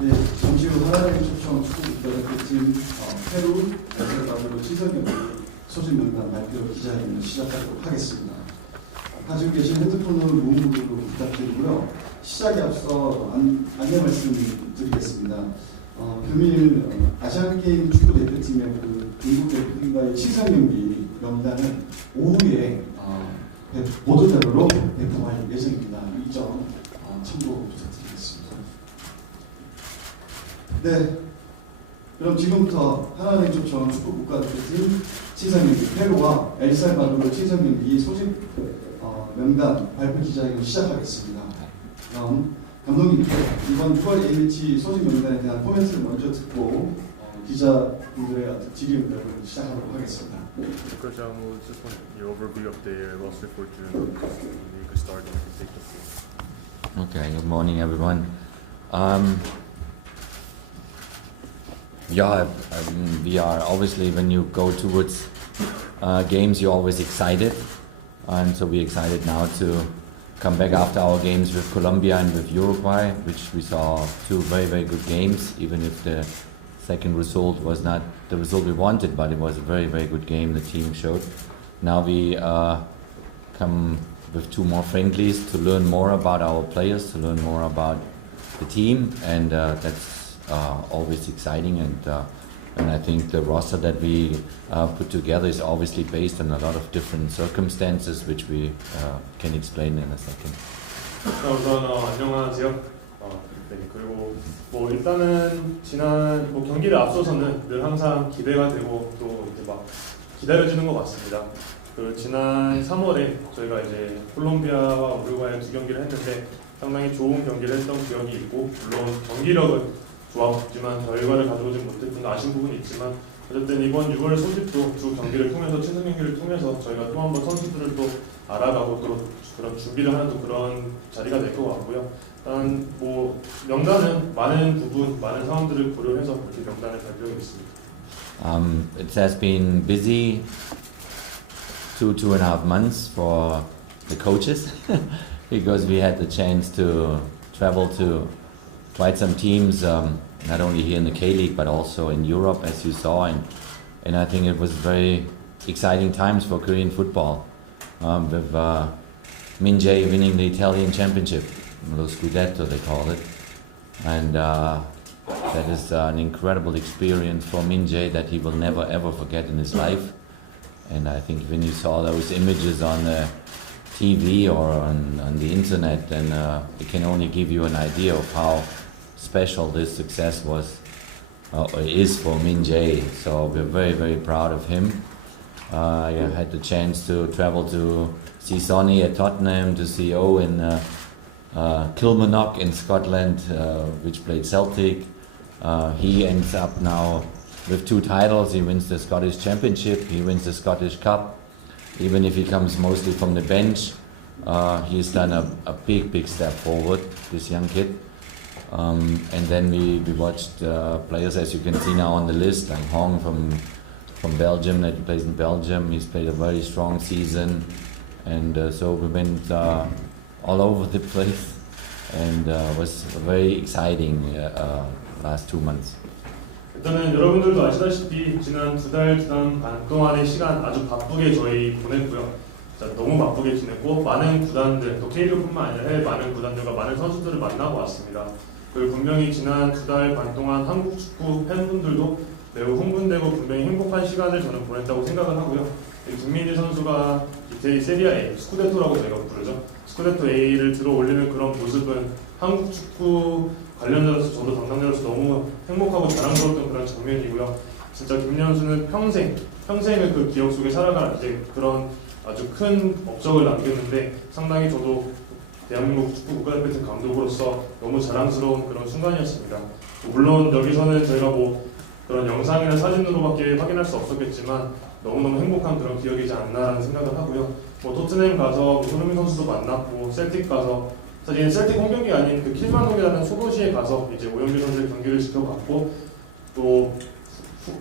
네, 잠시 후 하나은행 초청 축구대표팀 페루+엘살바도르 친선경기 소집 명단 발표 기자회견을 시작하도록 하겠습니다. 가지고 계신 핸드폰을 무음으로 부탁드리고요. 시작에 앞서 안내 말씀드리겠습니다. 금일 아시안게임 축구대표팀의 미국 대표팀과의 친선경기 명단은 오후에 보도자료로 배포할 예정입니다. 네, 그럼 지금부터 하나은행 초청 축구 국가대표팀 친선경기 페루와 엘살바도르 친선경기 소집 명단 발표 기자회견 시작하겠습니다. 그럼 감독님께 이번 6월 A매치 소집 명단에 대한 코멘트를 먼저 듣고 기자분들의 질의응답을 시작하도록 하겠습니다. Coach, just want your overview of the roster for June. You could start and take the floor. Okay, good morning everyone. We are obviously, when you go towards games, you're always excited, and so we're excited now to come back after our games with Colombia and with Uruguay, which we saw two very, very good games, even if the second result was not the result we wanted, but it was a very, very good game the team showed. Now we come with two more friendlies to learn more about our players, to learn more about the team, and that's always exciting, and I think the roster that we put together is obviously based on a lot of different circumstances, which we can explain in a second. 우선 안녕하세요. 네, 그리고 일단은 지난 경기를 앞서서는 늘 항상 기대가 되고 또 이제 막 기다려지는 것 같습니다. 그 지난 3월에 저희가 이제 콜롬비아와 우루과이 두 경기를 했는데 상당히 좋은 경기를 했던 기억이 있고, 물론 경기력은 좋았지만 결과를 가져오지 못했던 아쉬운 부분이 있지만, 어쨌든 이번 6월 소집도 두 경기를 통해서, 친선 경기를 통해서 저희가 또 한 번 선수들을 또 알아가고 또 그런 준비를 하는 또 그런 자리가 될 것 같고요. 일단 명단은 많은 부분, 많은 상황들을 고려해서 그렇게 명단을 발표하겠습니다. It has been busy 2.5 months for the coaches because we had the chance to travel to quite some teams, not only here in the K-League but also in Europe, as you saw, and I think it was very exciting times for Korean football, with Minjae winning the Italian championship, lo Scudetto they call it, and that is an incredible experience for Minjae that he will never ever forget in his life. And I think when you saw those images on the TV or on the internet, then it can only give you an idea of how special this success was is for Minjae. So we're very, very proud of him. I had the chance to travel to see Sonny at Tottenham, to see O in Kilmarnock in Scotland, which played Celtic. He ends up now with 2 titles. He wins the Scottish Championship, he wins the Scottish Cup. Even if he comes mostly from the bench, he's done a big step forward, this young kid. And then we watched players, as you can see now on the list, like Hong from Belgium, that plays in Belgium. He's played a very strong season, and so we went all over the place, and was very exciting last 2 months. 일단은 여러분들도 아시다시피 지난 두 달 반 동안의 시간 아주 바쁘게 저희 보냈고요. 너무 바쁘게 지냈고, 많은 구단들, 또 K리그뿐만 아니라 해외 많은 구단들과 많은 선수들을 만나고 왔습니다. 그리고 분명히 지난 두 달 반 동안 한국 축구 팬분들도 매우 흥분되고 분명히 행복한 시간을 저는 보냈다고 생각을 하고요. 김민재 선수가 세리아 A, 스쿠데토라고 저희가 부르죠. 스쿠데토 A를 들어 올리는 그런 모습은 한국 축구 관련자로서, 저도 담당자로서 너무 행복하고 자랑스러웠던 그런 장면이고요. 진짜 김연수는 평생을 그 기억 속에 살아갈 이제 그런 아주 큰 업적을 남겼는데, 상당히 저도 대한민국 축구 국가대표팀 감독으로서 너무 자랑스러운 그런 순간이었습니다. 물론 여기서는 저희가 그런 영상이나 사진으로밖에 확인할 수 없었겠지만 너무너무 행복한 그런 기억이지 않나라는 생각을 하고요. 토트넘 가서 손흥민 선수도 만났고, 셀틱 가서, 사실 셀틱 홈경기가 아닌 그 킬만동이라는 소도시에 가서 이제 오영규 선수의 경기를 지켜봤고, 또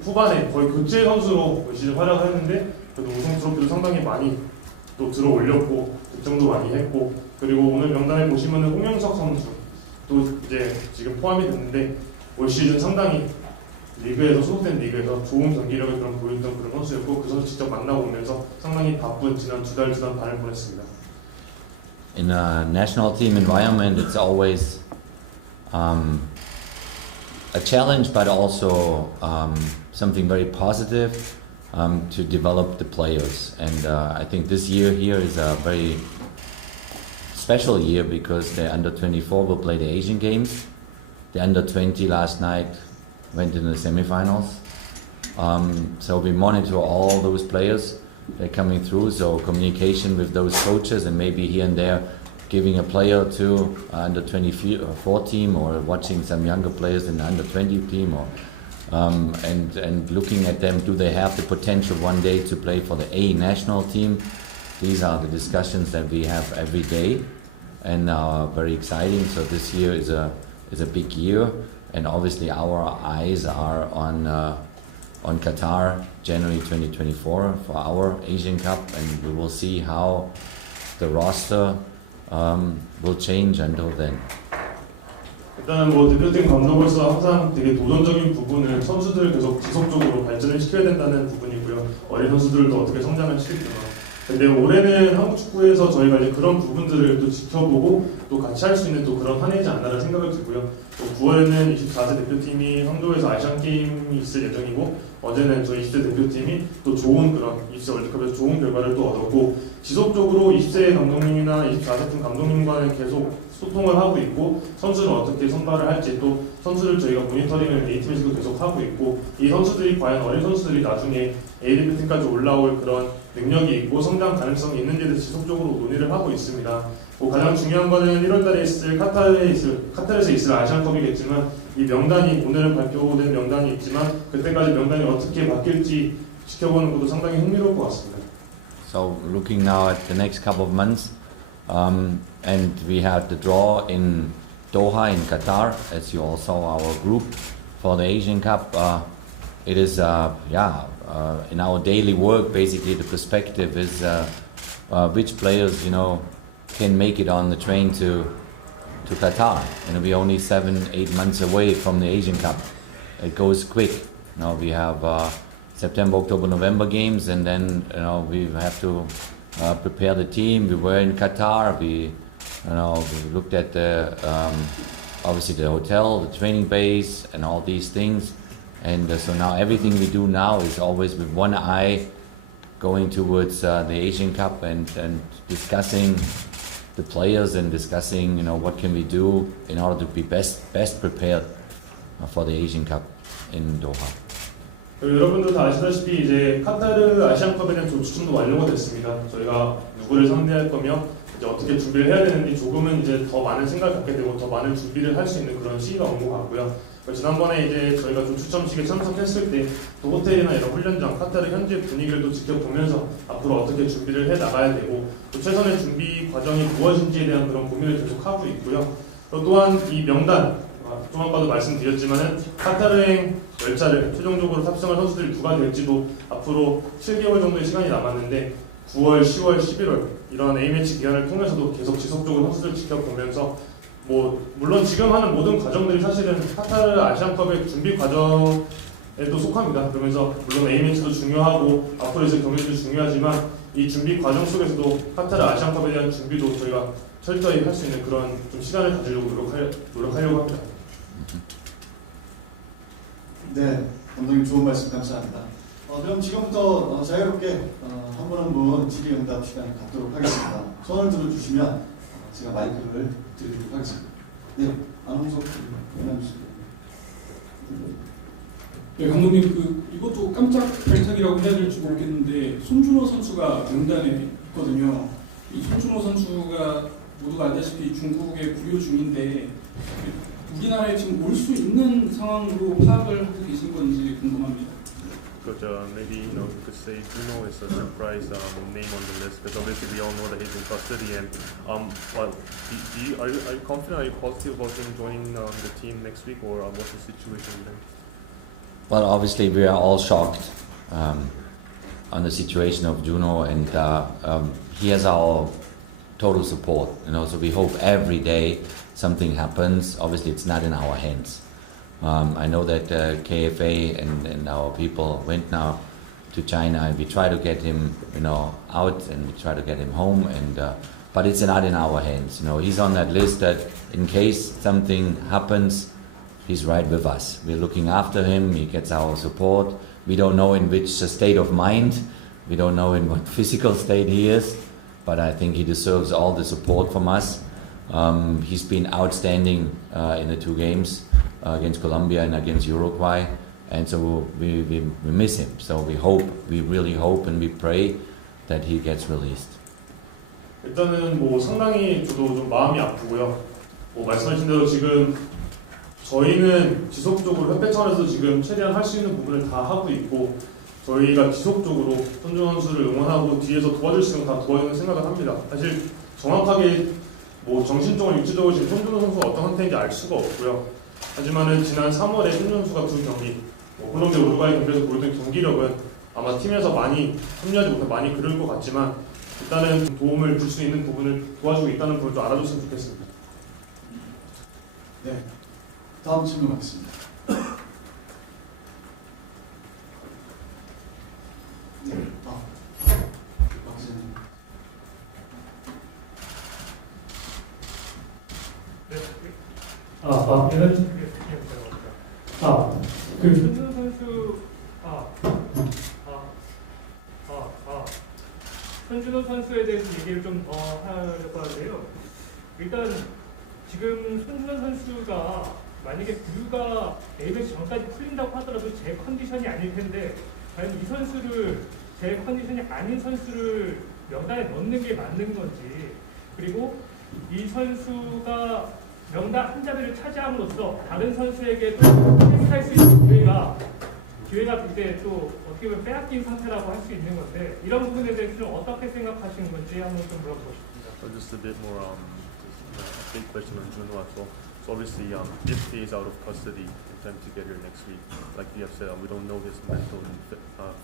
후반에 거의 교체 선수로 시즌 활약을 했는데 그래도 우승 트로피도 상당히 많이 또 들어 올렸고 득점도 많이 했고, 그리고 오늘 명단에 보시면은 홍영석 선수 또 이제 지금 포함이 됐는데 올 시즌 상당히 리그에서, 소속된 리그에서 좋은 경기력을 보였던 그런 선수였고, 그 선수 직접 만나보면서 상당히 바쁜 지난 두 달 반을 보냈습니다. In a national team environment, it's always a challenge, but also something very positive to develop the players. And I think this year here is a very special year because the under 24 will play the Asian Games. The under 20 last night went in the semifinals. So we monitor all those players. They're coming through, so communication with those coaches and maybe here and there giving a player to under 24 team or watching some younger players in the under 20 team or and looking at them, do they have the potential one day to play for the A national team? These are the discussions that we have every day and are very exciting. So this year is a big year, and obviously our eyes are on Qatar, January 2024 for our Asian Cup, and we will see how the roster will change until then. 일단은 뭐 대표팀 감독으로서 항상 되게 도전적인 부분은 선수들을 계속 지속적으로 발전을 시켜야 된다는 부분이고요. 어린 선수들도 어떻게 성장을 시키거나. 근데 올해는 한국 축구에서 저희가 이제 그런 부분들을 또 지켜보고 또 같이 할 수 있는 또 그런 한 해지 않나라는 생각을 들고요. 또 9월에는 24세 대표팀이 항저우에서 아시안 게임이 있을 예정이고 어제는 저희 20세 대표팀이 또 좋은 그런 20세 월드컵에서 좋은 결과를 또 얻었고 지속적으로 20세 감독님이나 24세 팀 감독님과는 계속 소통을 하고 있고 선수를 어떻게 선발을 할지 또 선수를 저희가 모니터링을 A팀에서도 계속 하고 있고 이 선수들이 과연 어린 선수들이 나중에 A대표팀까지 올라올 그런 능력이 있고 성장 가능성이 있는지에 대해서 지속적으로 논의를 하고 있습니다. 가장 중요한 거는 1월달에 있을 카타르에서 있을 아시안컵이겠지만 이 명단이 오늘은 발표된 명단이 있지만 그때까지 명단이 어떻게 바뀔지 지켜보는 것도 상당히 흥미로울 것 같습니다. So looking now at the next couple of months, and we have the draw in Doha in Qatar, as you all saw our group for the Asian Cup. It is in our daily work basically the perspective is which players can make it on the train to Qatar. We're only 7-8 months away from the Asian Cup. It goes quick. We have September, October, November games, and then we have to prepare the team. We were in Qatar. We looked at the obviously the hotel, the training base, and all these things. And so now everything we do now is always with one eye going towards the Asian Cup and discussing the players and discussing what can we do in order to be best prepared for the Asian Cup in Doha. 여러분들 다 아시다시피 이제 카타르 아시안컵에 대한 조추첨도 완료가 됐습니다. 저희가 누구를 상대할 거며 이제 어떻게 준비를 해야 되는지 조금은 이제 더 많은 생각을 갖게 되고 더 많은 준비를 할 수 있는 그런 시기가 온 것 같고요. 지난번에 이제 저희가 조추첨식에 참석했을 때 또 호텔이나 이런 훈련장, 카타르 현지 분위기를 또 지켜보면서 앞으로 어떻게 준비를 해 나가야 되고 또 최선의 준비 과정이 무엇인지에 대한 그런 고민을 계속하고 있고요. 또한 이 명단, 좀 아까도 말씀드렸지만은 카타르행 열차를 최종적으로 탑승할 선수들이 누가 될지도 앞으로 7개월 정도의 시간이 남았는데 9월, 10월, 11월 이런 A매치 기간을 통해서도 계속 지속적으로 선수들을 지켜보면서 물론 지금 하는 모든 과정들이 사실은 카타르 아시안컵의 준비 과정에도 속합니다. 그러면서 물론 A매치도 중요하고 앞으로 있을 경기도 중요하지만 이 준비 과정 속에서도 카타르 아시안컵에 대한 준비도 저희가 철저히 할 수 있는 그런 좀 시간을 가지려고 노력하려고 합니다. 네, 감독님 좋은 말씀 감사합니다. 그럼 지금부터 자유롭게 한 분 한 분 질의응답 시간을 갖도록 하겠습니다. 손을 들어주시면 제가 마이크를 드리도록 하겠습니다. 네, 안홍석 부장님. 네, 감독님 이것도 깜짝 발탁이라고 해야 될지 모르겠는데 손준호 선수가 명단에 있거든요. 이 손준호 선수가 모두가 알다시피 중국에 부유 중인데 우리나라에 지금 올 수 있는 상황으로 파악을 하고 계신 건지 궁금합니다. But maybe you could say Juno is a surprise name on the list because obviously we all know that he's in custody. And are you confident? Are you positive about him joining the team next week, or what's the situation then? Well, obviously we are all shocked on the situation of Juno, and he has our total support. So we hope every day something happens. Obviously, it's not in our hands. I know that KFA and our people went now to China, and we try to get him, out, and we try to get him home. But it's not in our hands. He's on that list that in case something happens, he's right with us. We're looking after him. He gets our support. We don't know in which state of mind. We don't know in what physical state he is. But I think he deserves all the support from us. He's been outstanding in the 2 games. against Colombia and against Uruguay, and so we miss him. So we really hope and we pray that he gets released. 일단은 뭐 상당히 저도 좀 마음이 아프고요. 뭐 말씀하신 대로 지금 저희는 지속적으로 협회 차원에서 지금 최대한 할 수 있는 부분을 다 하고 있고 저희가 지속적으로 손준호 선수를 응원하고 뒤에서 도와줄 수 있는 다 도와주는 생각을 합니다. 사실 정확하게 뭐 정신적으로 육체적으로 지금 손준호 선수가 어떤 상태인지 알 수가 없고요. 하지만은 지난 3월에 손준호 선수가 두 경기 콜롬비아 우루과이 경기에서 보여준 경기력은 아마 팀에서 많이 합류하지 못해 많이 그럴 것 같지만 일단은 도움을 줄 수 있는 부분을 도와주고 있다는 부분을 좀 알아줬으면 좋겠습니다. 네, 다음 질문 하겠습니다. 네, 박 기자님. 손준호 선수 손준호 선수에 대해서 얘기를 좀 더 하려고 하는데요. 일단 지금 손준호 선수가 만약에 부류가 A매치 전까지 풀린다고 하더라도 제 컨디션이 아닐 텐데 과연 이 선수를 제 컨디션이 아닌 선수를 명단에 넣는 게 맞는 건지, 그리고 이 선수가 명단 한 자리를 차지함으로써 다른 선수에게도 패스할 수 있는 기회가 이제 또 어떻게 보면 빼앗긴 상태라고 할 수 있는 건데 이런 부분에 대해서 좀 어떻게 생각하시는 건지 한번 좀 물어보고 싶습니다. Just a bit more, just a big question on Juno as well. So obviously, if he is out of custody in time to get here next week, like we have said, we don't know his mental and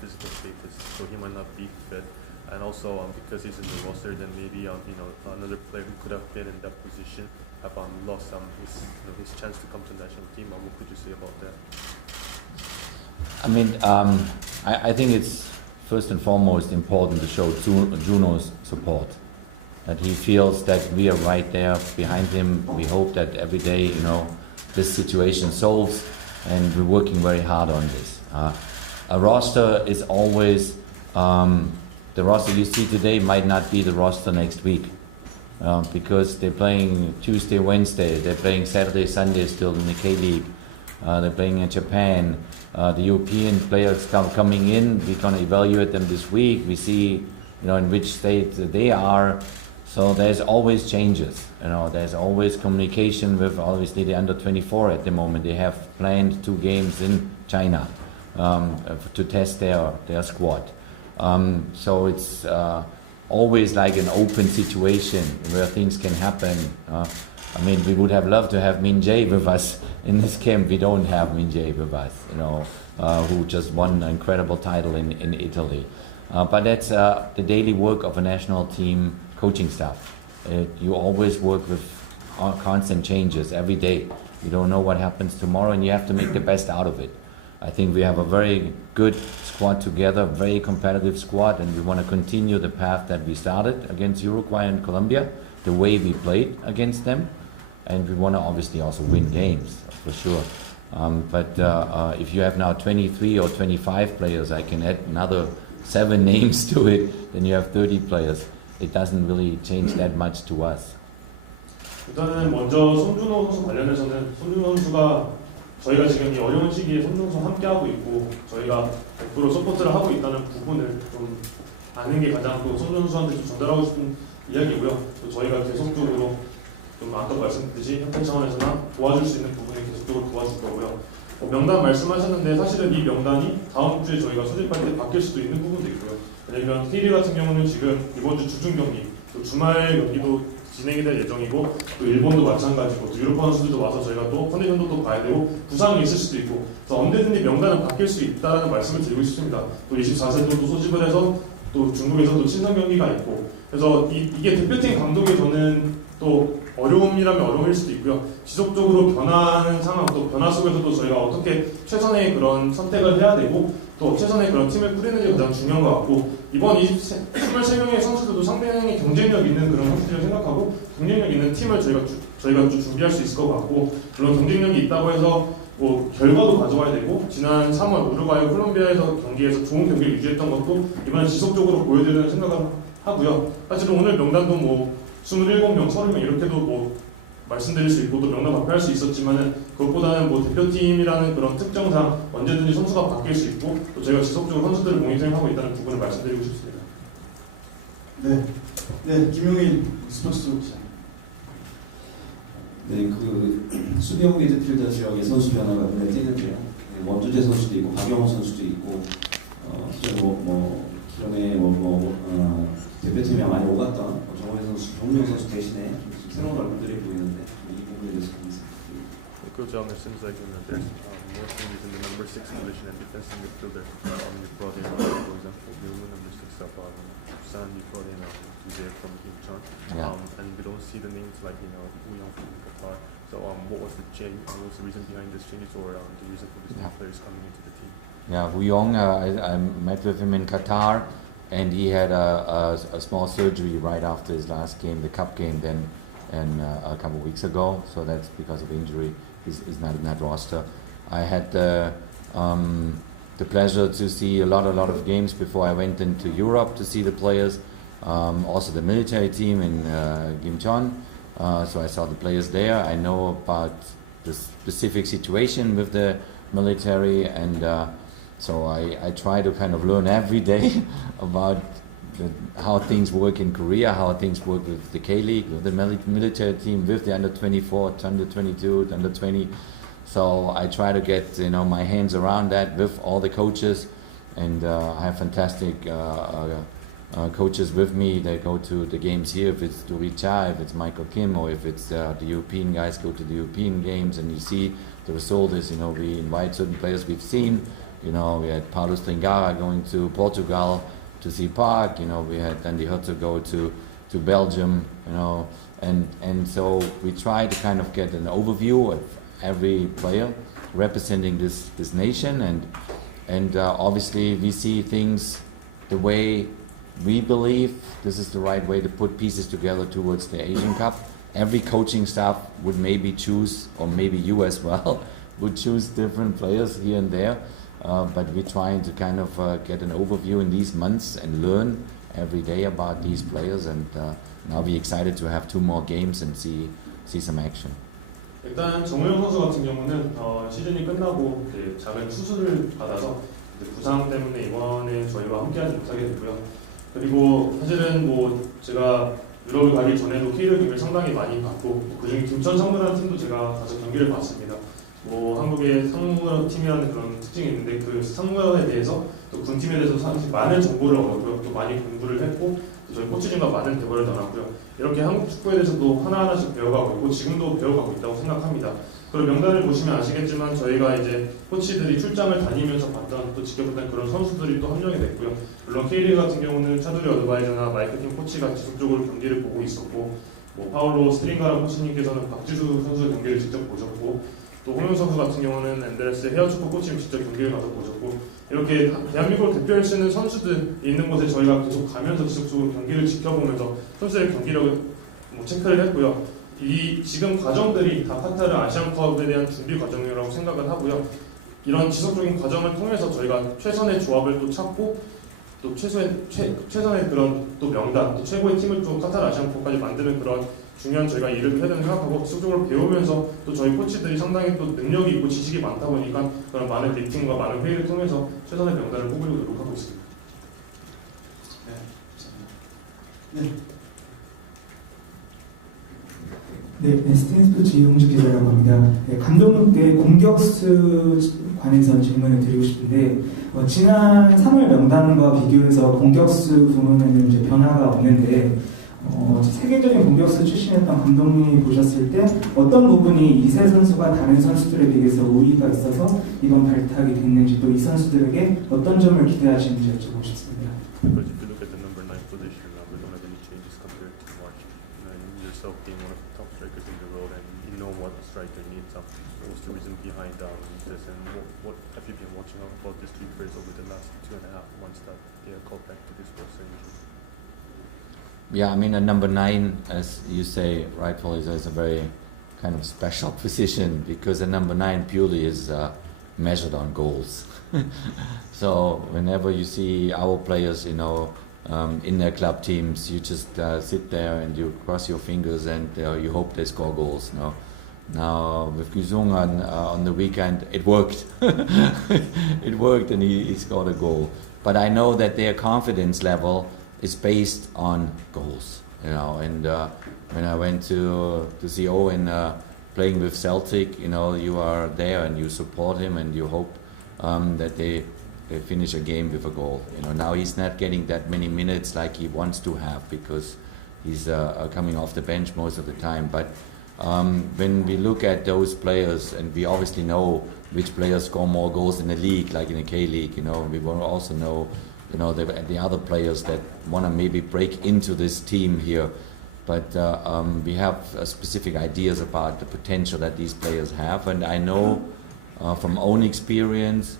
physical status, so he might not be fit. And also, because he's in the roster, then maybe another player who could have been in that position have lost his chance to come to the national team. What could you say about that? I mean, I think it's first and foremost important to show Juno's support. That he feels that we are right there behind him. We hope that every day, this situation solves, and we're working very hard on this. A roster is always, the roster you see today might not be the roster next week. Because they're playing Tuesday, Wednesday, they're playing Saturday, Sunday still in the K-League. They're playing in Japan. The European players coming in, we're going to evaluate them this week. We see, in which state they are. So there's always changes. There's always communication with obviously the under 24 at the moment. They have planned 2 games in China to test their squad. So it's always like an open situation where things can happen. We would have loved to have Min Jae with us in this camp. We don't have Min Jae with us, who just won an incredible title in Italy. But that's the daily work of a national team coaching staff. You always work with constant changes every day. You don't know what happens tomorrow, and you have to make the best out of it. I think we have a very good squad together, very competitive squad, and we want to continue the path that we started against Uruguay and Colombia, the way we played against them, and we want to obviously also win games, for sure. But if you have now 23 or 25 players, I can add another 7 names to it, then you have 30 players. It doesn't really change that much to us. 일단은 먼저 손준호 선수 관련해서는 손준호 선수가 저희가 지금 이 어려운 시기에 손준호 선수 함께 하고 있고 저희가 100% 서포트를 하고 있다는 부분을 좀 아는 게 가장 또 손준호 선수한테 좀 전달하고 싶은 이야기고요. 또 저희가 계속적으로 좀 아까 말씀드렸듯이 협회 차원에서나 도와줄 수 있는 부분을 계속적으로 도와줄 거고요. 명단 말씀하셨는데 사실은 이 명단이 다음 주에 저희가 소집할 때 바뀔 수도 있는 부분도 있고요. 왜냐면 K리그 같은 경우는 지금 이번 주 주중 경기, 또 주말 경기도 진행이 될 예정이고 또 일본도 마찬가지고 또 유럽 선수들도 와서 저희가 또 컨디션도 또 봐야 되고 부상이 있을 수도 있고 그래서 언제든지 명단은 바뀔 수 있다는 말씀을 드리고 싶습니다. 또 24세도 또 소집을 해서 또 중국에서 또 친선경기가 있고 그래서 이게 대표팀 감독이 저는 또 어려움이라면 어려움일 수도 있고요. 지속적으로 변화하는 상황 또 변화 속에서도 저희가 어떻게 최선의 그런 선택을 해야 되고 또 최선의 그런 팀을 꾸리는 게 가장 중요한 것 같고 이번 23명의 선수들도 상당히 경쟁력 있는 그런 선수들을 생각하고 경쟁력 있는 팀을 저희가 좀 준비할 수 있을 것 같고 물론 경쟁력이 있다고 해서 뭐 결과도 가져와야 되고 지난 3월 우루과이 콜롬비아에서 경기에서 좋은 경기를 유지했던 것도 이번에 지속적으로 보여드리는 생각을 하고요. 사실은 오늘 명단도 뭐 27명, 30명 이렇게도 뭐 말씀드릴 수 있고 또 명단 발표할 수 있었지만은 그것보다는 뭐 대표팀이라는 그런 특정상 언제든지 선수가 바뀔 수 있고 또 저희가 지속적으로 선수들을 모니터링하고 있다는 부분을 말씀드리고 싶습니다. 네, 김용인 스포츠 기자. 네, 그 수비형 미드필더 지역의 선수 변화가 눈에 띄는데요. 네, 원두재 선수도 있고 박용우 선수도 있고 기존에 대표팀에 많이 오갔던 정우영 선수, 정우영 선수 대신에 좀 새로운 얼굴들이 보이는데 이 부분에 대해서 Coach it seems like there's more changes in the number 6 position and defensive midfielder. You brought in, for example, number 6 of Busan, you brought in Wondu재의 from Incheon. Yeah. And we don't see the names like Woo-young from Qatar. So what was the change? What was the reason behind this change, or the reason for these new players coming into the team? Yeah, Woo-young, I met with him in Qatar, and he had a small surgery right after his last game, the cup game, then and a couple of weeks ago. So that's because of injury. He's not in that roster. I had the pleasure to see a lot of games before I went into Europe to see the players. Also the military team in Gimcheon. So I saw the players there. I know about the specific situation with the military, and so I try to kind of learn every day about how things work in Korea, how things work with the K-League, with the military team, with the under-24, under-22, under-20. So I try to get my hands around that with all the coaches, and I have fantastic coaches with me. They go to the games here. If it's Duricha, if it's Michael Kim, or if it's the European guys go to the European games, and you see the result is we invite certain players we've seen. We had Paulo Stringara going to Portugal to see Park. We had Andy Hutzer go to Belgium. And so we try to kind of get an overview of every player representing this nation, and obviously we see things the way we believe this is the right way to put pieces together towards the Asian Cup. Every coaching staff would maybe choose, or maybe you as well, would choose different players here and there. But we're trying to kind of get an overview in these months and learn every day about these players. And now we're excited to have 2 more games and see some action. 일단 정우영 선수 같은 경우는 시즌이 끝나고 작은 수술을 받아서 부상 때문에 이번에 저희와 함께하지 못하게 됐고요. 그리고 사실은 제가 유럽을 가기 전에도 K리그 경기를 상당히 많이 봤고 그중에 김천 상무라는 팀도 제가 가서 경기를 봤습니다. 한국의 상무팀이라는 그런 특징이 있는데 그 상무에 대해서 또 군팀에 대해서 사실 많은 정보를 얻었고요. 또 많이 공부를 했고 또 저희 코치진과 많은 대화를 나눴고요. 이렇게 한국 축구에 대해서도 하나하나씩 배워가고 있고 지금도 배워가고 있다고 생각합니다. 그리고 명단을 보시면 아시겠지만 저희가 이제 코치들이 출장을 다니면서 봤던 또 지켜봤던 그런 선수들이 또 함정이 됐고요. 물론 K리그 같은 경우는 차두리 어드바이저나 마이크팀 코치가 지속적으로 경기를 보고 있었고 파울로 스트링가라 코치님께서는 박지수 선수의 경기를 직접 보셨고 또 홍영 선수 같은 경우는 엔데레스 헤어축구 코치님 직접 경기를 가서 보셨고 이렇게 대한민국을 대표할 수 있는 선수들이 있는 곳에 저희가 계속 가면서 지속적으로 경기를 지켜보면서 선수들의 경기력을 체크를 했고요. 이 지금 과정들이 다 카타르 아시안컵에 대한 준비 과정이라고 생각을 하고요. 이런 지속적인 과정을 통해서 저희가 최선의 조합을 또 찾고 또 최선의 그런 또 명단, 또 최고의 팀을 또 카타르 아시안컵까지 만드는 그런 중요한 저희가 일을 해야 된다고 생각하고 지속적으로 배우면서 또 저희 코치들이 상당히 또 능력이 있고 지식이 많다 보니까 그런 많은 미팅과 많은 회의를 통해서 최선의 명단을 뽑으려고 노력하고 있습니다. 네, 스탠스포츠 이용주 기자라고 합니다. 감독님께 공격수 관해서 질문을 드리고 싶은데 지난 3월 명단과 비교해서 공격수 부문에는 이제 변화가 없는데 세계적인 공격수 출신이었던 감독님이 보셨을 때 어떤 부분이 이세 선수가 다른 선수들에 비해서 우위가 있어서 이번 발탁이 됐는지 또 이 선수들에게 어떤 점을 기대하시는지 여쭤보고 싶습니다. Because if you look at the number 9 position, we don't have any changes compared to March. And yourself being one of the top strikers in the world, and you know what a striker needs. What's the reason behind this, and what have you been watching about these 2 players over the last 2.5 months that they are called back to this roster injury? Yeah, I mean, a number 9, as you say, rightfully, is a very kind of special position because a number 9 purely is measured on goals. So whenever you see our players, in their club teams, you just sit there and you cross your fingers and you hope they score goals. No? Now with Gisungan on the weekend, it worked. It worked, and he scored a goal. But I know that their confidence level is based on goals. You know, and when I went to see Owen playing with Celtic, you know, you are there and you support him and you hope that they finish a game with a goal. You know, now he's not getting that many minutes like he wants to have because he's coming off the bench most of the time. But when we look at those players, and we obviously know which players score more goals in the league, like in the K-League, you know, we will also know, you know, the other players that want to maybe break into this team here. But we have specific ideas about the potential that these players have, and I know from own experience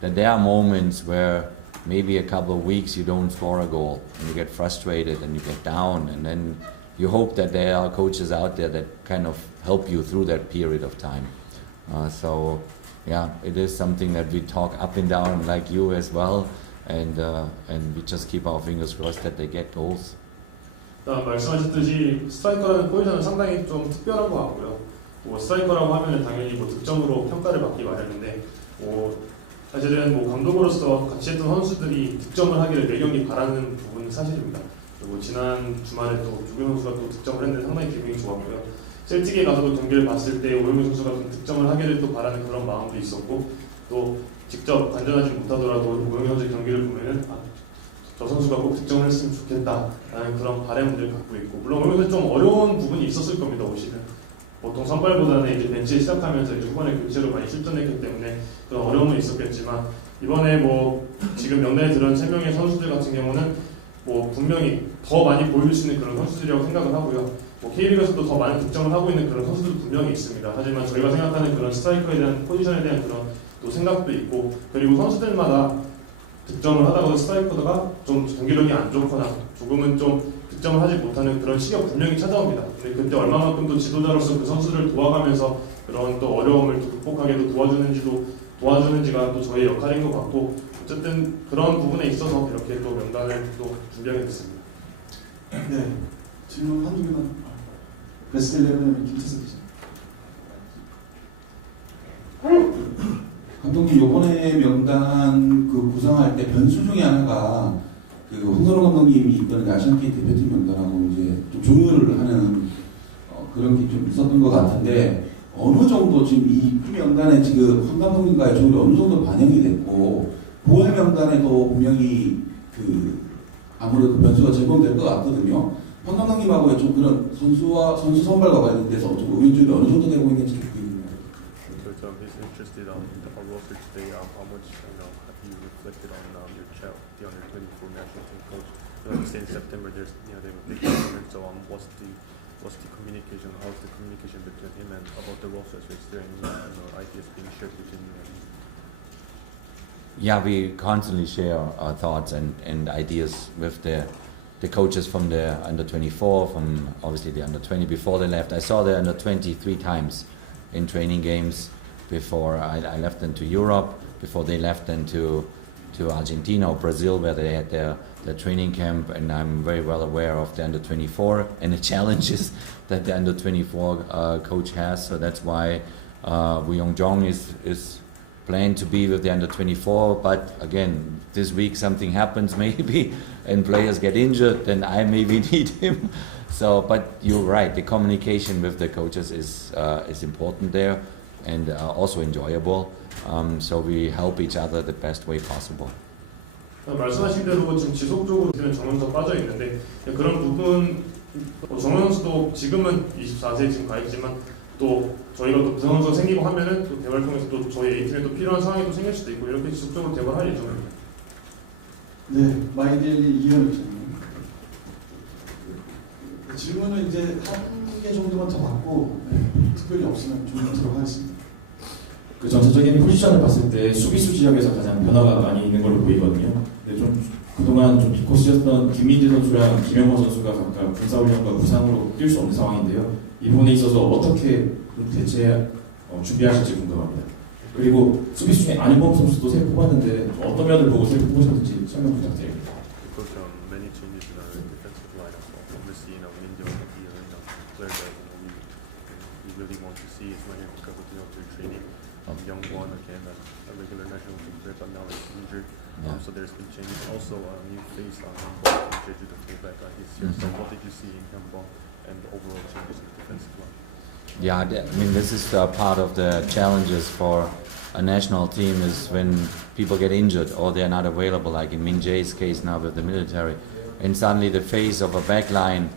that there are moments where maybe a couple of weeks you don't score a goal and you get frustrated and you get down, and then you hope that there are coaches out there that kind of help you through that period of time. So yeah, it is something that we talk up and down like you as well, and we just keep our fingers crossed that they get goals. 말씀하셨듯이 스트라이커라는 포지션은 상당히 좀 특별한 것 같고요. 뭐 스트라이커라고 하면 당연히 뭐 득점으로 평가를 받기 마련인데, 사실은 뭐 감독으로서 같이 했던 선수들이 득점을 하기를 매 경기 바라는 부분은 사실입니다. 그리고 지난 주말에 또 주경 선수가 또 득점을 했는데 상당히 기분이 좋았고요. 셀틱에 가서도 경기를 봤을 때 오영민 선수가 좀 득점을 하기를 또 바라는 그런 마음도 있었고, 또 직접 관전하지 못하더라도 오영민 선수의 경기를 보면은 저 선수가 꼭 득점을 했으면 좋겠다라는 그런 바람들을 갖고 있고, 물론 오영민 선수 좀 어려운 부분이 있었을 겁니다. 오시는 보통 선발보다는 이제 벤치에 시작하면서 이제 후반에 교체로 많이 출전했기 때문에 그런 어려움은 있었겠지만, 이번에 뭐 지금 명단에 들어온 3명의 선수들 같은 경우는 뭐 분명히 더 많이 보여줄 수 있는 그런 선수들이라고 생각을 하고요. 뭐 K리그에서도 더 많은 득점을 하고 있는 그런 선수도 분명히 있습니다. 하지만 저희가 생각하는 그런 스트라이커에 대한 포지션에 대한 그런 또 생각도 있고, 그리고 선수들마다 득점을 하다가 스트라이커가 좀 경기력이 안 좋거나 조금은 좀 득점을 하지 못하는 그런 시기가 분명히 찾아옵니다. 근데 그때 얼마만큼 또 지도자로서 그 선수를 도와가면서 그런 또 어려움을 또 극복하게도 도와주는지가 또 저희 역할인 것 같고, 어쨌든 그런 부분에 있어서 이렇게 또 명단을 또 준비하게 됐습니다. 네, 질문 한두 개만. 베스트 11은 김태석 기자. 감독님, 이번에 명단 그 구성할 때 변수 중에 하나가 그 홍선호 감독님이 이끄는 아시안게임 대표팀 명단하고 이제 좀 조율을 하는 그런 게 좀 있었던 것 같은데, 어느 정도 지금 이 명단에 지금 황 감독님과의 조율이 어느 정도 반영이 됐고, 보혜 명단에도 분명히 그 아무래도 변수가 제공될 것 같거든요. 황 감독님하고의 좀 그런 선수 선발과 관련돼서 좀 의견 조율이 어느 정도 되고 있는지 궁금해요. He's interested on our roster today. How much have you reflected on your child, the under 24 national team coach? Obviously in September, there's they have a big tournament. So what's the communication? How's the communication between him and about the roster? So is there any ideas being shared between you? Yeah, we constantly share our thoughts and ideas with the coaches from the under 24, from obviously the under 20 before they left. I saw the under 20 3 times in training games before I left them to Europe, before they left then to Argentina or Brazil, where they had their training camp, and I'm very well aware of the under 24 and the challenges that the under 24 coach has. So that's why Woo Young-jong is planned to be with the under 24, but again, this week something happens maybe and players get injured, then I maybe need him. So, but you're right, the communication with the coaches is important there, and also enjoyable. So we help each other the best way possible. 말씀하신 대로 지금 지속적으로 정우영도 빠져 있는데, 그런 부분 정우영 선수도 지금은 24세 지금 가 있지만, 또 저희가 또 부상 선수가 생기고 하면은 또 대화를 통해서 또 저희 A팀에 또 필요한 상황이 또 생길 수도 있고, 이렇게 지속적으로 대화를 할 예정입니다. 네, 마이데일리 이현우 기자님. 질문은 이제 한 개 정도만 더 받고, 특별히 없으면 좀 듣도록 하겠습니다. 그 전체적인 포지션을 봤을 때 수비수 지역에서 가장 변화가 많이 있는 걸로 보이거든요. 근데 좀 그동안 좀 비코스였던 김민재 선수랑 김영권 선수가 각각 군사훈련과 부상으로 뛸 수 없는 상황인데요. 이 부분에 있어서 어떻게 준비하실지 궁금합니다. 그리고 수비수 중에 안인범 선수도 새로 뽑았는데 어떤 면을 보고 새로 뽑으셨는지 설명 부탁드립니다. Coach, many changes in our defensive lineup. Obviously, Min재와 players that we really want to see is not because of through training. Youngwon again, a regular national team player, but now he's injured. So there's been changes. Also, a new face on Jeju, the fullback this year. So what did you see in Hyunbong and the overall changes in the defensive line? Yeah, I mean, this is part of the challenges for a national team is when people get injured or they're not available, like in Min Jae's case now with the military, and suddenly the face of a back line,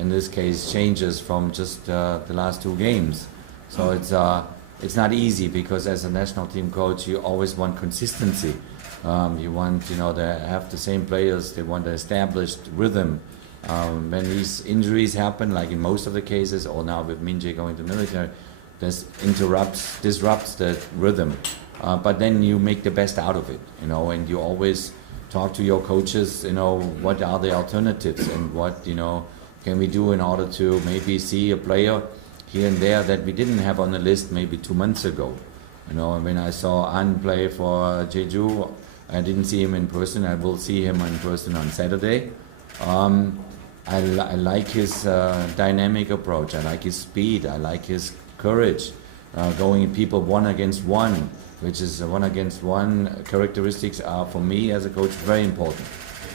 in this case, changes from just the last 2 games. So it's not easy because as a national team coach, you always want consistency. You want, to have the same players, they want the established rhythm. When these injuries happen, like in most of the cases, or now with Min Jae going to military, this disrupts the rhythm. But then you make the best out of it, and you always talk to your coaches, what are the alternatives and what, can we do in order to maybe see a player here and there that we didn't have on the list maybe 2 months ago. When I saw An play for Jeju, I didn't see him in person. I will see him in person on Saturday. I like his dynamic approach. I like his speed. I like his courage. Going people 1-against-1, which is 1-against-1 characteristics are for me as a coach very important.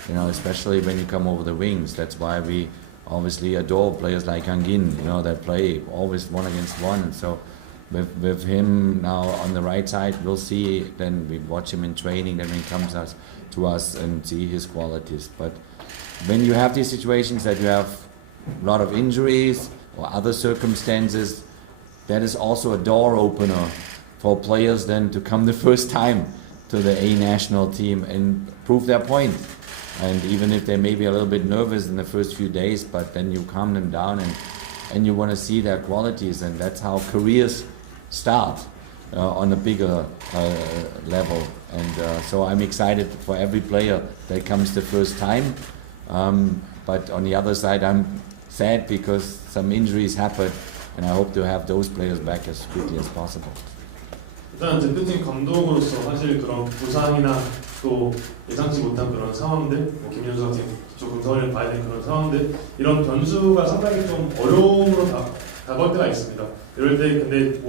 Especially when you come over the wings. That's why we obviously adore players like Hangin, that play always 1-against-1. And so with him now on the right side, we'll see. Then we watch him in training. Then he comes to us and see his qualities. But when you have these situations that you have a lot of injuries or other circumstances, that is also a door opener for players then to come the first time to the A national team and prove their point. And even if they may be a little bit nervous in the first few days, but then you calm them down and you want to see their qualities, and that's how careers start on a bigger level. And so I'm excited for every player that comes the first time. But on the other side, I'm sad because some injuries happen, and I hope to have those players back as quickly as possible. 일단 대표팀 감독으로서 사실 그런 부상이나 또 예상치 못한 그런 상황들, 김윤수 같은 기초 분석을 봐야 되는 그런 상황들, 이런 변수가 상당히 좀 어려움으로 다가올 때가 있습니다. 이럴 때 근데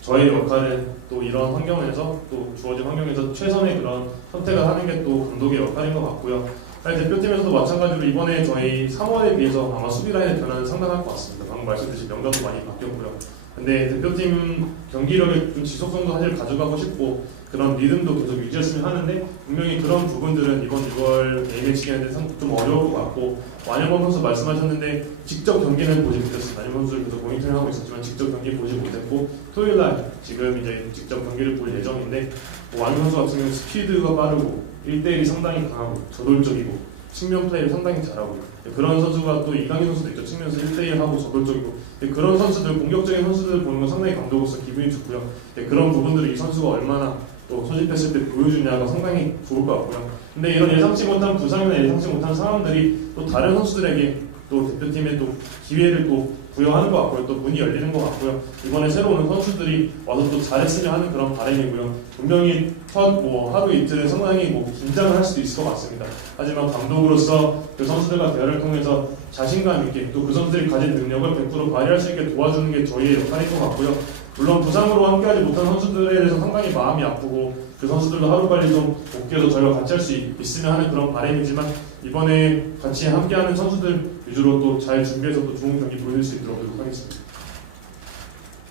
저의 역할은 또 이런 환경에서 또 주어진 환경에서 최선의 그런 선택을 하는 게 또 감독의 역할인 것 같고요. 대표팀에서도 마찬가지로 이번에 저희 3월에 비해서 아마 수비 라인의 변화는 상당할 것 같습니다. 방금 말씀드린 명단도 많이 바뀌었고요. 근데 대표팀 경기력에 좀 지속성도 사실 가져가고 싶고 그런 리듬도 계속 유지했으면 하는데 분명히 그런 부분들은 이번 6월 A매치 기간에 좀 어려울 것 같고, 완영범 선수 말씀하셨는데 직접 경기는 보지 못했습니다. 완영범 선수를 계속 모니터링하고 있었지만 직접 경기 보지 못했고, 토요일날 지금 이제 직접 경기를 볼 예정인데 완영범 선수 같은 경우는 스피드가 빠르고 1대1이 상당히 강하고 저돌적이고 측면 플레이를 상당히 잘하고, 그런 선수가 또 이강인 선수도 있죠. 측면에서 1대1하고 저돌적이고, 공격적인 선수들 보는 건 상당히 감독으로서 기분이 좋고요. 그런 부분들을 이 선수가 얼마나 또 소집했을 때 보여주냐가 상당히 좋을 것 같고요. 근데 이런 예상치 못한 부상이나 예상치 못한 상황들이 또 다른 선수들에게 또 대표팀에 또 기회를 또 부여하는 것 같고요. 또 문이 열리는 것 같고요. 이번에 새로 오는 선수들이 와서 또 잘했으면 하는 그런 바람이고요. 분명히 첫 하루 이틀은 상당히 긴장을 할 수도 있을 것 같습니다. 하지만 감독으로서 그 선수들과 대화를 통해서 자신감 있게 또 그 선수들이 가진 능력을 100% 발휘할 수 있게 도와주는 게 저희의 역할인 것 같고요. 물론 부상으로 함께하지 못한 선수들에 대해서 상당히 마음이 아프고 그 선수들도 하루빨리 좀 복귀해서 저희가 같이 할 수 있으면 하는 그런 바람이지만, 이번에 같이 함께하는 선수들 위주로 또 잘 준비해서 또 좋은 경기 보여줄 수 있도록 노력하겠습니다.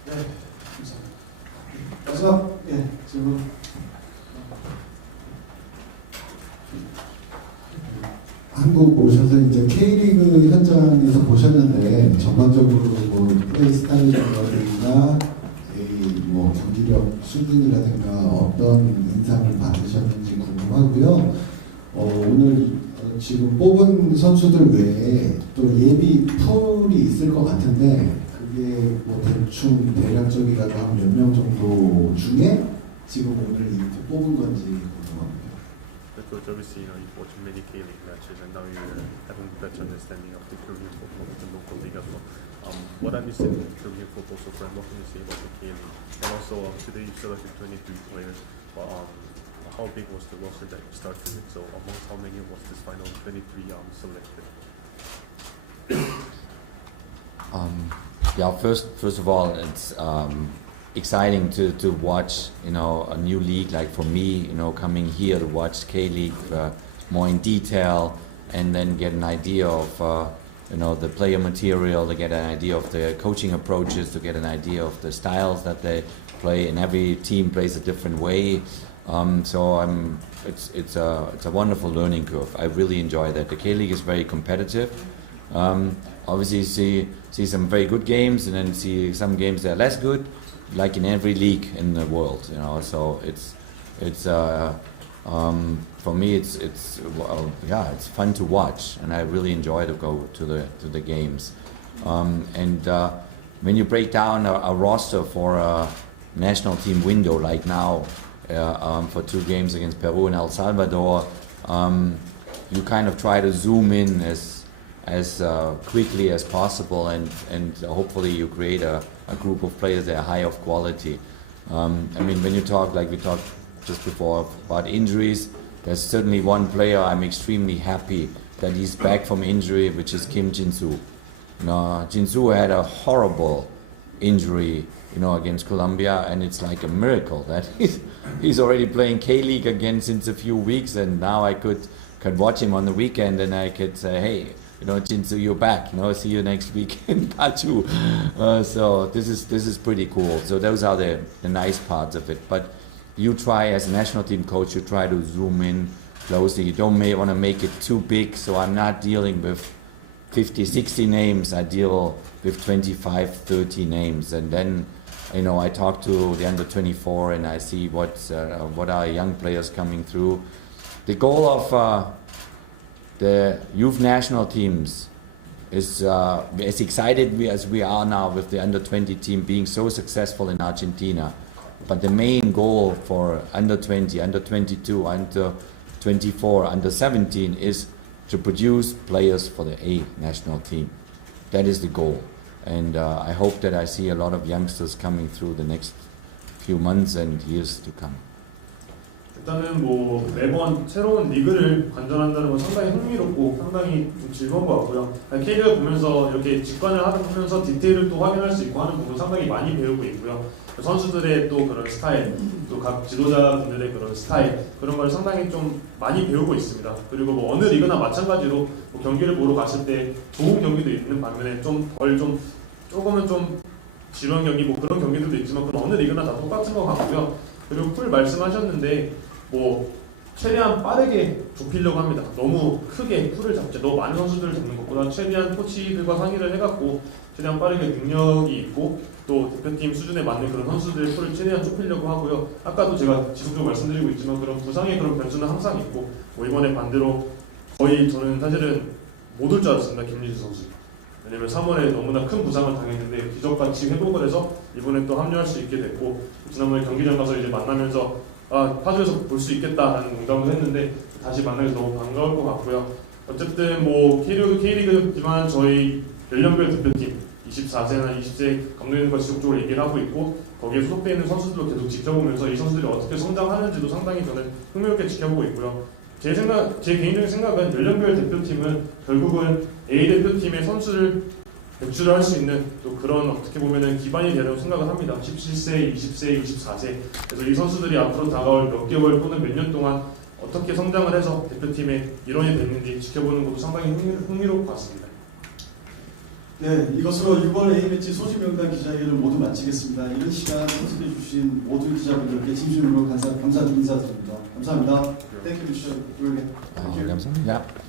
네, 감사합니다. 마지막 질문. 한국 오셔서 이제 K리그 현장에서 보셨는데 전반적으로 플레이 스타일이나 경기력 수준이라든가 어떤 인상을 받으셨는지 궁금하고요. 오늘 지금 뽑은 선수들 외에 또 예비 풀이 있을 것 같은데 그게 대충 대략적이라도 한 몇 명 정도 중에 지금 오늘 이렇게 뽑은 건지 궁금합니다. Coach, obviously, you've watched many K-League matches and now you're having a better understanding of the Korean football, the local league as well. What have you seen in Korean football so far, and what can you say about the K-League? And also, today you've selected 23 players, but how big was the roster that you started with? So amongst how many was this final 23 selected? Yeah, first of all, it's exciting to watch, a new league. Like for me, coming here to watch K-League more in detail, and then get an idea of the player material, to get an idea of the coaching approaches, to get an idea of the styles that they play, and every team plays a different way. It's a wonderful learning curve. I really enjoy that. The K-League is very competitive. Obviously, see some very good games, and then see some games that are less good, like in every league in the world. So it's for me it's fun to watch, and I really enjoy to go to the games. When you break down a roster for a national team window, like now for 2 games against Peru and El Salvador, you kind of try to zoom in as quickly as possible, and hopefully you create a group of players that are high of quality. When you talk, like we talked just before, about injuries, there's certainly one player I'm extremely happy that he's back from injury, which is Kim Jin-soo. Jin-soo had a horrible injury, against Colombia, and it's like a miracle that he's already playing K-League again since a few weeks, and now I could watch him on the weekend, and I could say, hey, Jin-soo, you're back. See you next week in Pachu. So this is pretty cool. So those are the nice parts of it. But you try, as a national team coach, you try to zoom in closely. You don't want to make it too big. So I'm not dealing with 50, 60 names. I deal with 25, 30 names, and then I talk to the under 24, and I see what are young players coming through. The goal of the youth national teams is as excited as we are now with the under 20 team being so successful in Argentina. But the main goal for under 20, under 22, under 24, under 17 is to produce players for the A national team. That is the goal. And I hope that I see a lot of youngsters coming through the next few months and years to come. 일단은 매번 새로운 리그를 관전한다는 건 상당히 흥미롭고 상당히 좀 즐거운 것 같고요. K리그 보면서 이렇게 직관을 하면서 디테일을 또 확인할 수 있고 하는 부분 상당히 많이 배우고 있고요. 선수들의 또 그런 스타일, 또 각 지도자분들의 그런 스타일, 그런 걸 상당히 좀 많이 배우고 있습니다. 그리고 어느 리그나 마찬가지로 경기를 보러 갔을 때 좋은 경기도 있는 반면에 조금은 좀 지루한 경기, 그런 경기들도 있지만 그런 어느 리그나 다 똑같은 것 같고요. 그리고 풀 말씀하셨는데 최대한 빠르게 좁히려고 합니다. 너무 크게 풀을 잡지, 너무 많은 선수들을 잡는 것보다 최대한 코치들과 상의를 해갖고 최대한 빠르게 능력이 있고 또 대표팀 수준에 맞는 그런 선수들의 풀을 최대한 좁히려고 하고요. 아까도 제가 지속적으로 말씀드리고 있지만 그런 부상의 그런 변수는 항상 있고 이번에 반대로 거의 저는 사실은 못 올 줄 알았습니다. 김민재 선수. 왜냐면 3월에 너무나 큰 부상을 당했는데 기적같이 회복을 해서 이번에 또 합류할 수 있게 됐고 지난번에 경기장 가서 이제 만나면서 파주에서 볼 수 있겠다라는 농담을 했는데 다시 만나서 너무 반가울 것 같고요. 어쨌든 K리그지만 저희 연령별 대표팀 24세나 20세 감독님과 지속적으로 얘기를 하고 있고 거기에 소속되어 있는 선수들도 계속 지켜보면서 이 선수들이 어떻게 성장하는지도 상당히 저는 흥미롭게 지켜보고 있고요. 제 개인적인 생각은 연령별 대표팀은 결국은 A 대표팀의 선수를 배출을 할 수 있는 또 그런 어떻게 보면은 기반이 되려고 생각을 합니다. 17세, 20세, 24세. 그래서 이 선수들이 앞으로 다가올 몇 개월 또는 몇 년 동안 어떻게 성장을 해서 대표팀의 일원이 됐는지 지켜보는 것도 상당히 흥미로울 것 같습니다. 네, 이것으로 6월 A매치 소집 명단 기자회견을 모두 마치겠습니다. 이런 시간 선수해 주신 모든 기자분들께 진심으로 감사드립니다. 감사합니다. Thank you, Mr. Thank you. 감사합니다.